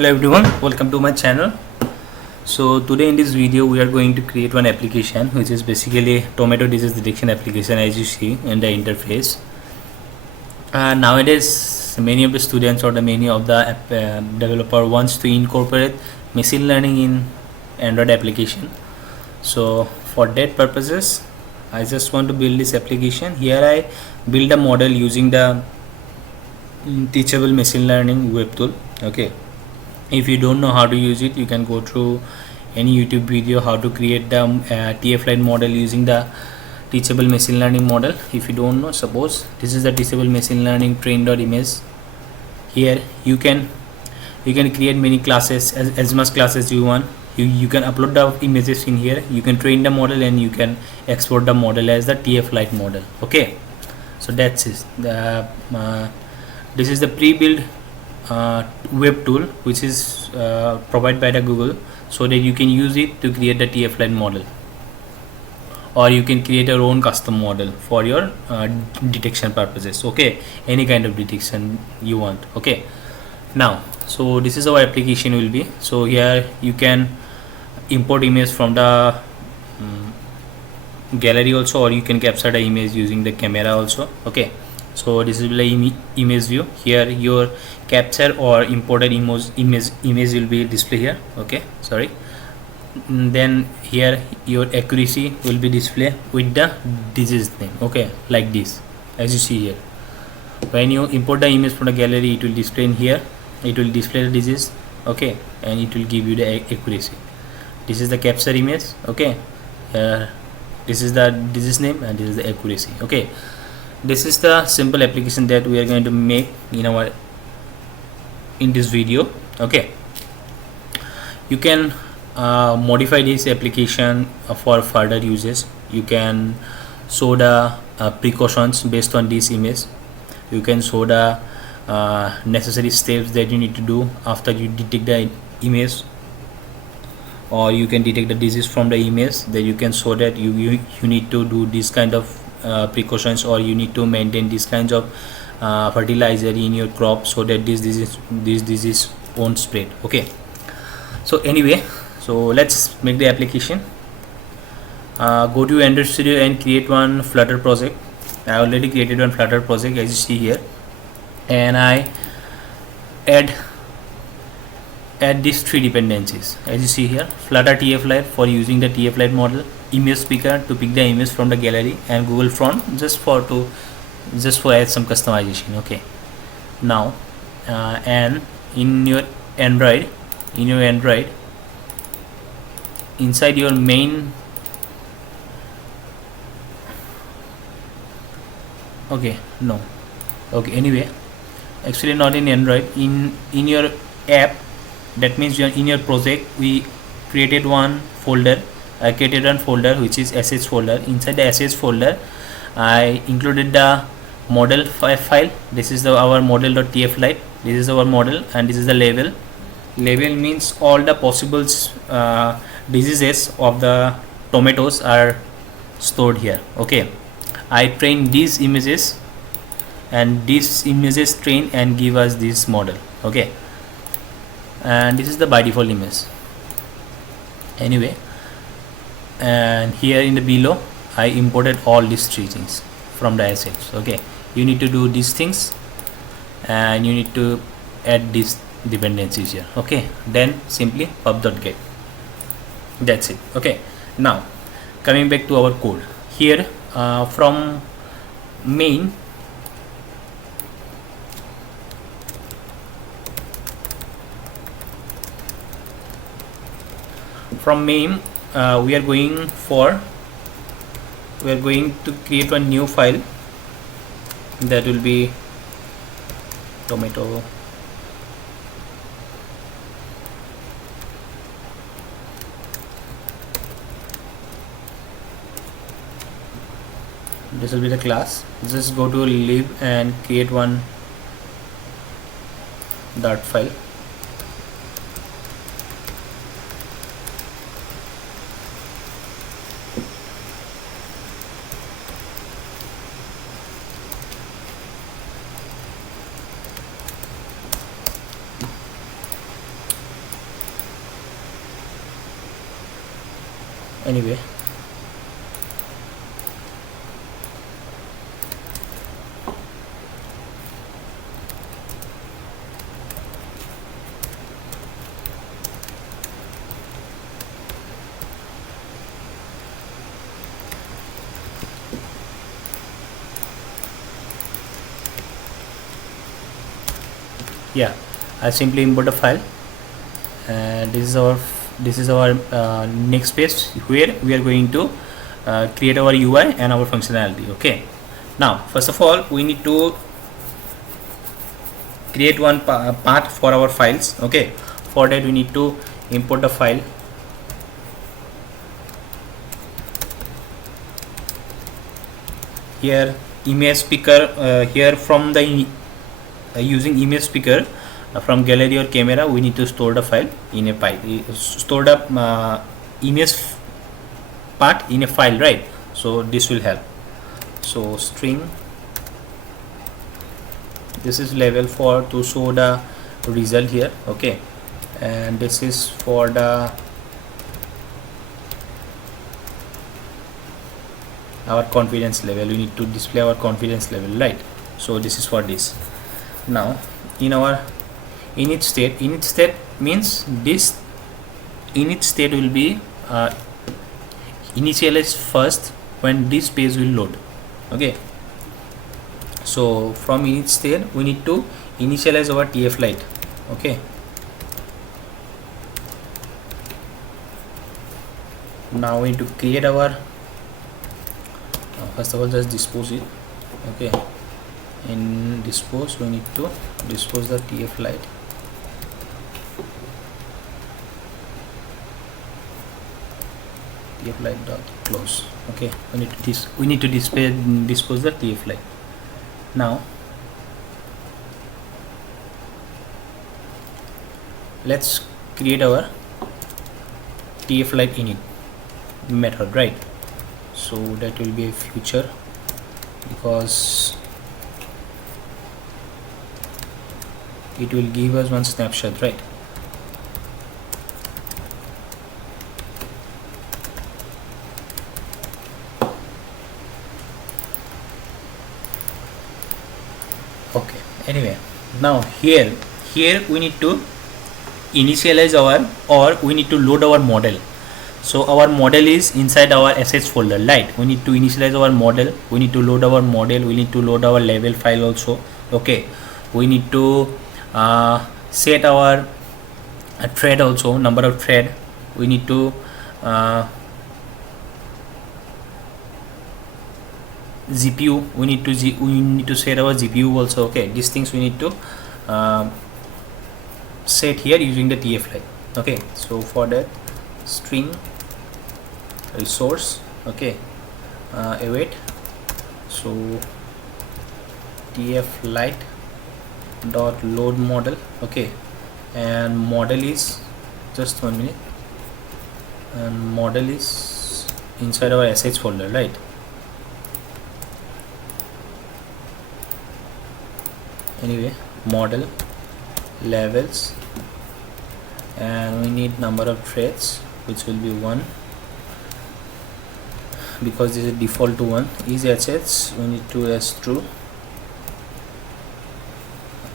Hello everyone, welcome to my channel. So today in this video we are going to create one application which is basically tomato disease detection application, as you see in the interface. Nowadays many of the students or many of the developer wants to incorporate machine learning in Android application. So for that purposes I just want to build this application. Here I build a model using the Teachable machine learning web tool. Okay, if you don't know how to use it, you can go through any YouTube video how to create the tflite model using the Teachable machine learning model. If you don't know, suppose this is the Teachable machine learning train.image. Here you can create many classes, as much classes you want. You can upload the images in here, you can train the model, and you can export the model as the tflite model. Okay, so that's it. This is the pre-built web tool which is provided by the Google, so that you can use it to create the tflite model, or you can create your own custom model for your detection purposes. Okay, any kind of detection you want. Okay, now so this is our application will be. So here you can import image from the gallery also, or you can capture the image using the camera also. Okay, so this is the image view. Here your capture or imported image will be displayed here. Okay, sorry. Then here your accuracy will be displayed with the disease name. Okay, like this, as you see here. When you import the image from the gallery, it will display in here. It will display the disease. Okay, and it will give you the accuracy. This is the capture image. Okay, this is the disease name and this is the accuracy. Okay, this is the simple application that we are going to make in this video. Okay, you can modify this application for further uses. You can show the precautions based on this image. You can show the necessary steps that you need to do after you detect the image, or you can detect the disease from the image. That you can show that you need to do this kind of precautions, or you need to maintain this kinds of fertilizer in your crop so that this disease won't spread. Okay, so anyway, so let's make the application. Go to Android Studio and create one Flutter project. I already created one Flutter project, as you see here, and I add these three dependencies, as you see here. Flutter tflite for using the tflite model, image picker to pick the image from the gallery, and Google Front just for add some customization. Okay, now and in your Android, inside your main, anyway, actually not in Android, in your app, that means you are in your project, we created one folder. I created one folder which is assets folder. Inside the assets folder I included the model file. This is our model.tflite. This is our model, and this is the label. Label means all the possible diseases of the tomatoes are stored here. Okay, I train these images, and these images train and give us this model. Okay, and this is the by default image. Anyway, and here in the below I imported all these three things from the assets. Okay, you need to do these things, and you need to add these dependencies here. Okay, then simply pub.get. That's it. Okay, now coming back to our code here, from main, we are going to create one new file that will be tomato this will be the class. Just go to lib and create one dart file. Anyway, yeah, I simply import a file, and this is our next page where we are going to create our UI and our functionality. Okay, now first of all we need to create one path for our files. Okay, for that we need to import the file. Here image speaker, here from the using image speaker from gallery or camera, we need to store the file in a file, store the image part in a file, right? So this will help. So string, this is level for to show the result here. Okay, and this is for the our confidence level. We need to display our confidence level, right? So this is for this. Now in our init state means this init state will be initialized first when this page will load. Okay, so from init state we need to initialize our tflite. Okay, now we need to create our first of all just dispose it. Okay, in dispose we need to dispose the tflite. tflite dot close. Okay, we need to dispose the tflite. Now let's create our tflite init method, right? So that will be a future, because it will give us one snapshot, right? Okay, anyway, now here we need to initialize our, or we need to load our model. So our model is inside our assets folder, right? We need to initialize our model, we need to load our model, we need to load our level file also. Okay, we need to set our thread also, number of thread. We need to GPU, we need to set our GPU also. Okay, these things we need to set here using the tflite. Okay, so for that, string resource, okay, await, so tflite dot load model. Okay, and model is, just 1 minute, and model is inside our assets folder, right? Anyway, model levels, and we need number of threads, which will be 1, because this is default to 1. Is assets, we need to as true.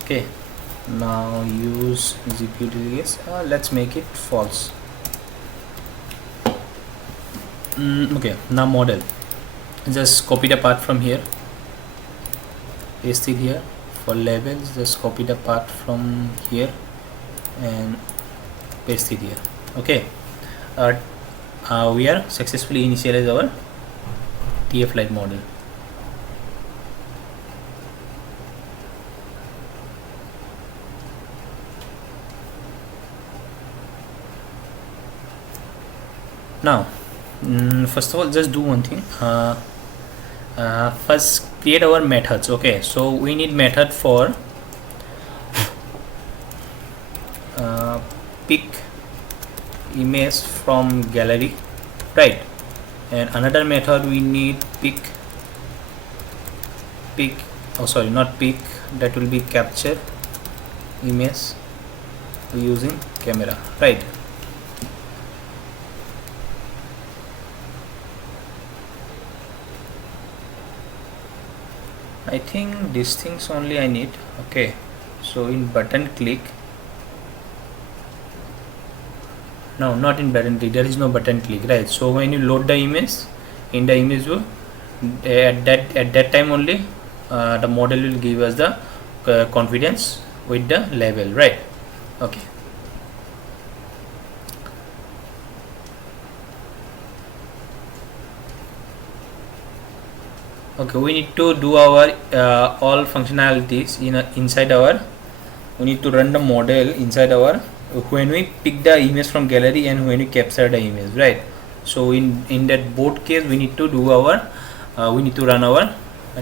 Okay, now use GPU delegates, let's make it false. Okay, now model, just copy the part from here, paste it here. For labels, just copy the part from here and paste it here. Okay, we are successfully initialized our tflite model. Now first of all, just do one thing. First create our methods. Okay, so we need method for pick image from gallery, right? And another method we need pick, oh sorry, not pick, that will be capture image using camera, right? I think these things only I need. Okay, so in button click, no, not in button click, there is no button click, right? So when you load the image in the image view, at that time only the model will give us the confidence with the level, right? Okay. Okay, we need to do our all functionalities inside our, we need to run the model inside our, when we pick the image from gallery and when we capture the image, right? So in that both case we need to do our we need to run our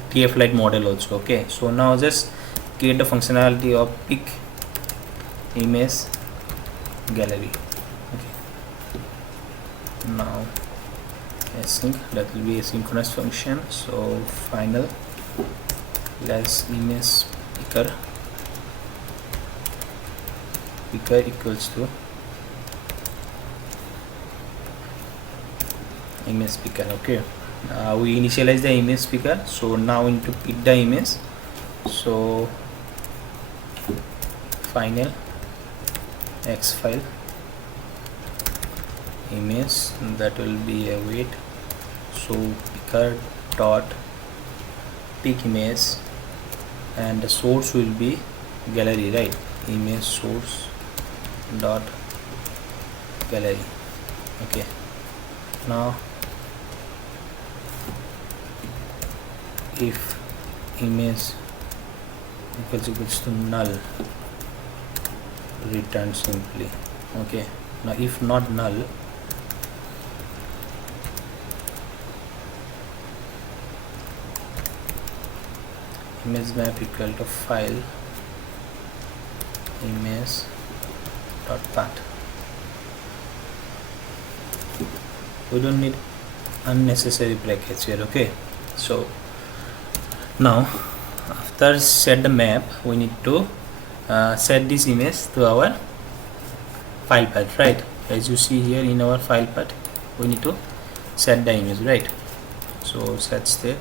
tflite model also. Okay, so now just create the functionality of pick image gallery. Okay, now async, that will be a synchronous function. So final less image picker equals to image picker. Okay, we initialize the image picker, so now we need to pick the image. So final x file image, that will be a weight. So picker dot pick image and the source will be gallery, right? Image source dot gallery. Okay, now if image equals to null, return simply. Okay, now if not null, image map equal to file image dot path. We don't need unnecessary brackets here. Okay, so now after set the map, we need to set this image to our file path, right? As you see here in our file path, we need to set the image, right? So set state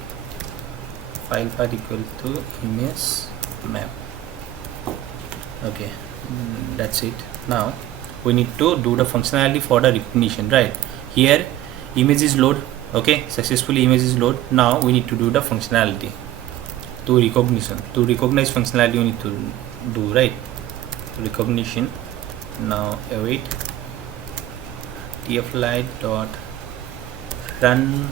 file path equal to image map. Okay, that's it. Now we need to do the functionality for the recognition, right? Here image is load. Okay, successfully image is load. Now we need to do the functionality to recognition. To recognize functionality we need to do, right? Recognition. Now await tflite dot run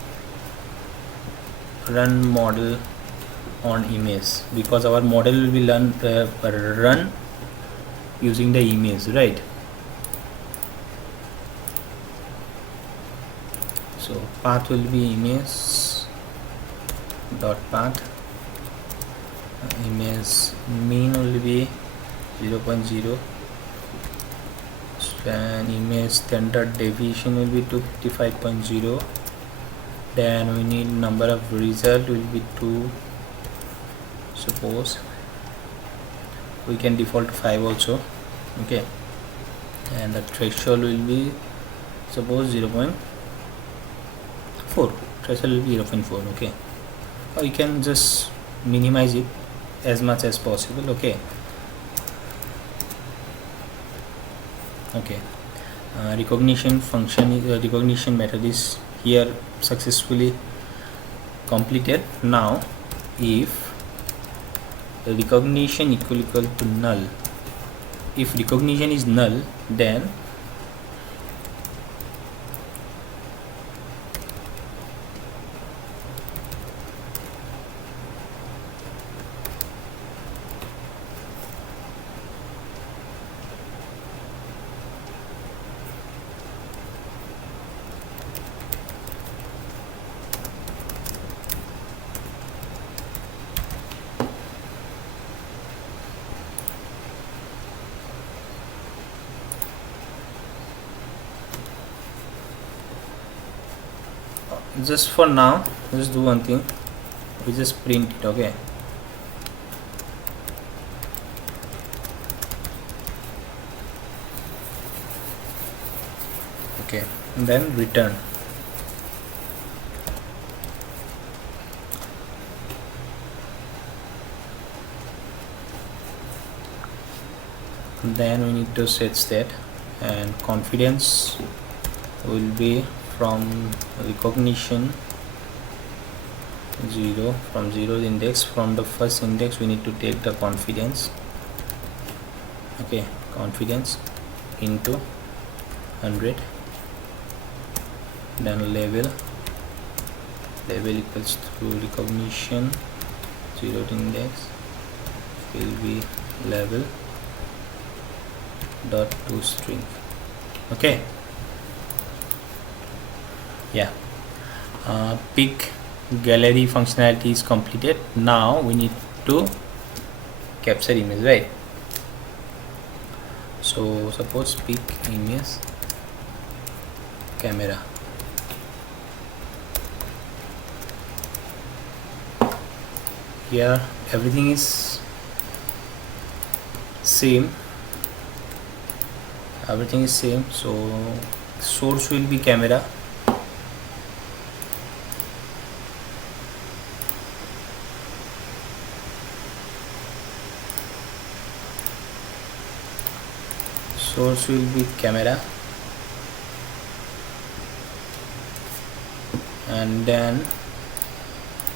model on image, because our model will be run using the image, right? So path will be image dot path, image mean will be 0.0, and image standard deviation will be 255.0. then we need number of result will be 2. Suppose we can default 5 also. Okay, and the threshold will be suppose 0.4. Threshold will be 0.4. Okay, or you can just minimize it as much as possible. Okay, okay, recognition function is recognition method is here successfully completed. Now if recognition equal to null, if recognition is null, then just for now just do one thing, we just print it. Okay, okay, and then return. then we need to set state, and confidence will be from recognition 0, from 0th index. From the first index we need to take the confidence. Okay, confidence into 100, then level equals to recognition 0th index will be level dot to string. Okay, yeah. Pick gallery functionality is completed. Now we need to capture image, right? So suppose pick image camera. Here everything is same, so source will be camera, and then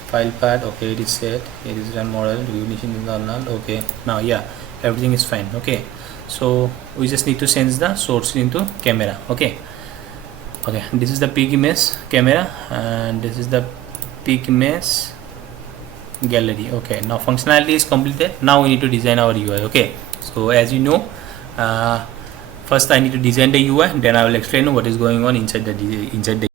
file path. Okay, it is set, it is run model, recognition is null. Okay, now yeah, everything is fine. Okay, so we just need to change the source into camera. Okay, this is the peak image camera, and this is the peak image gallery. Okay, now functionality is completed. Now we need to design our UI. Okay, so as you know, first I need to design the UI, then I will explain what is going on inside the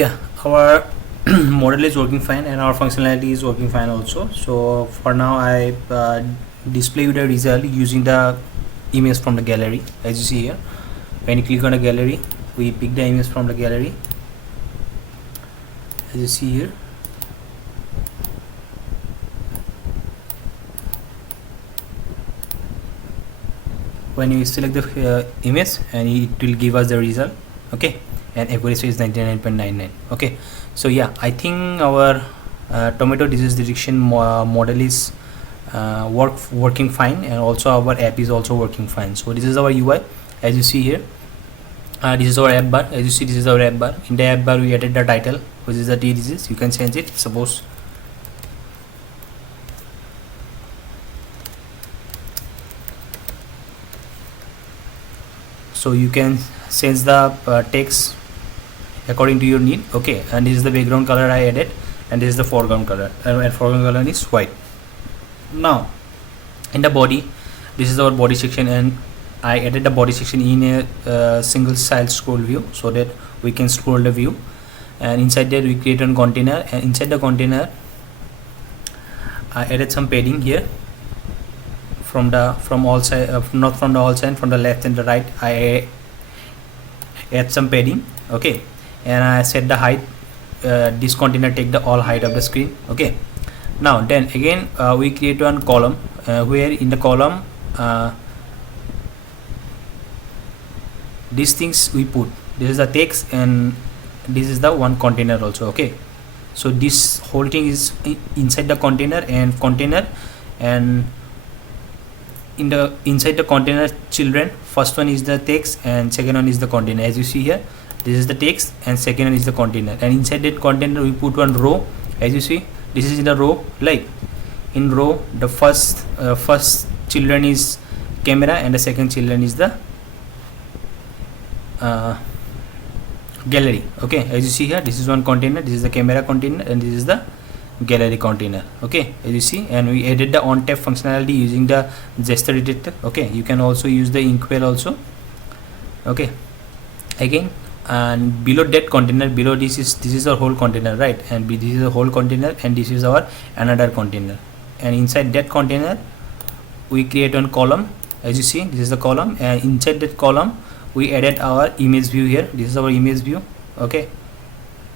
Yeah, our model is working fine and our functionality is working fine also. So for now I display you the result using the image from the gallery. As you see here, when you click on the gallery, we pick the image from the gallery, as you see here. When you select the image, and it will give us the result, okay, and accuracy is 99.99. okay, so yeah, I think our tomato disease detection model is working fine, and also our app is also working fine. So this is our UI, as you see here. This is our app bar. As you see, this is our app bar. In the app bar we added the title, which is the T disease. You can change it. Suppose so you can change the text according to your need, okay. And this is the background color I added, and this is the foreground color, and foreground color is white. Now in the body, this is our body section, and I added the body section in a single style scroll view, so that we can scroll the view. And inside that we create a container, and inside the container I added some padding here from all side, not from the all side, from the left and the right. I add some padding, okay, and I set the height. This container take the all height of the screen, okay. Now then again we create one column where in the column these things we put. This is the text, and this is the one container also, okay. So this whole thing is inside the container, and in the inside the container children, first one is the text and second one is the container. As you see here, this is the text and second one is the container, and inside that container we put one row. As you see, this is in the row, like in row the first children is camera, and the second children is the gallery, okay. As you see here, this is one container, this is the camera container, and this is the gallery container, okay. As you see, and we added the on tap functionality using the gesture detector, okay. You can also use the inkwell also, okay. Again, and below that container, below this is our whole container, right, and this is a whole container, and this is our another container, and inside that container we create one column. As you see, this is the column, and inside that column we added our image view here. This is our image view, okay.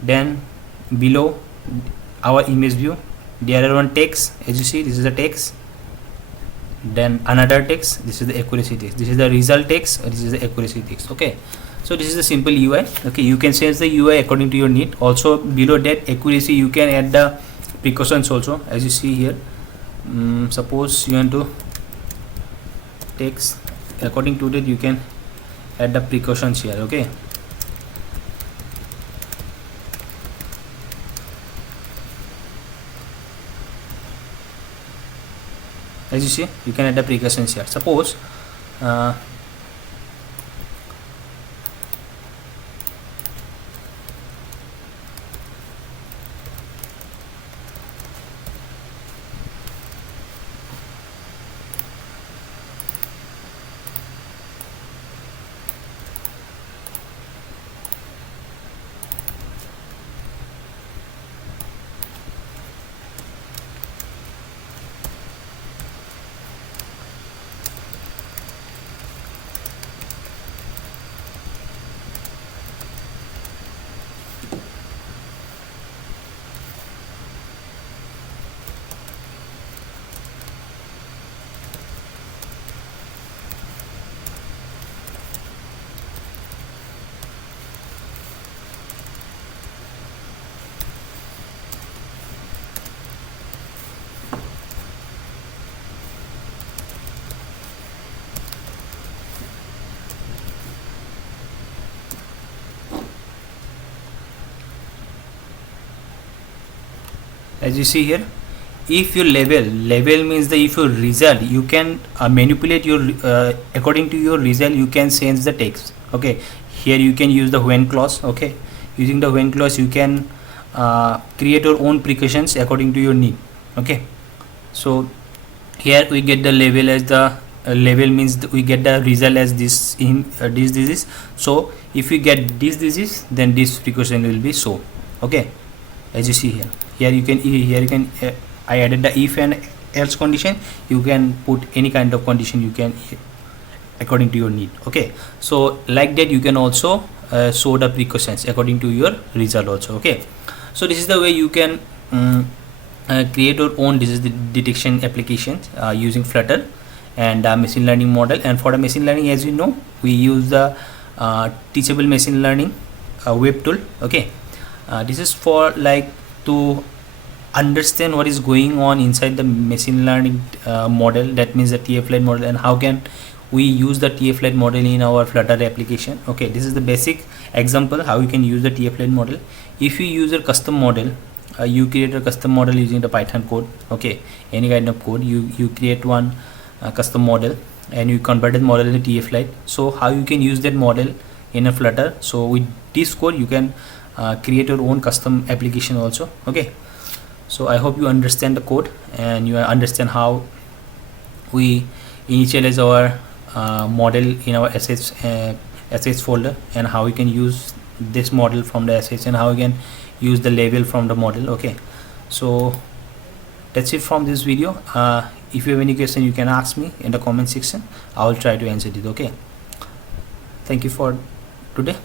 Then below our image view there are one text. As you see, this is the text, then another text, this is the accuracy text, this is the result text, this is the accuracy text, okay. So this is the simple UI, okay. You can change the UI according to your need. Also below that accuracy you can add the precautions also. As you see here, suppose you want to text, according to that you can add the precautions here, okay. As you see, you can add the precautions here. Suppose as you see here, if your label means the if your result, you can manipulate your according to your result, you can change the text, okay. Here you can use the when clause, okay. Using the when clause you can create your own precautions according to your need, okay. So here we get the label as the label means we get the result as this in this disease. So if we get this disease, then this precaution will be so. Okay, as you see here you can I added the if and else condition. You can put any kind of condition you can according to your need. Okay, so like that you can also show the precautions according to your result also. Okay, so this is the way you can create your own disease detection applications using Flutter and machine learning model. And for the machine learning, as you know, we use the Teachable machine learning web tool. Okay, this is for like to understand what is going on inside the machine learning model, that means the tflite model, and how can we use the tflite model in our Flutter application. Okay, this is the basic example how you can use the tflite model. If you use a custom model, you create a custom model using the Python code. Okay, any kind of code, you create one custom model and you convert that model into tflite. So how you can use that model in a Flutter? So with this code you can create your own custom application also. Okay, so I hope you understand the code and you understand how we initialize our model in our assets folder, and how we can use this model from the assets, and how we can use the label from the model. Okay, so that's it from this video. If you have any question, you can ask me in the comment section. I will try to answer it. Okay, thank you for today.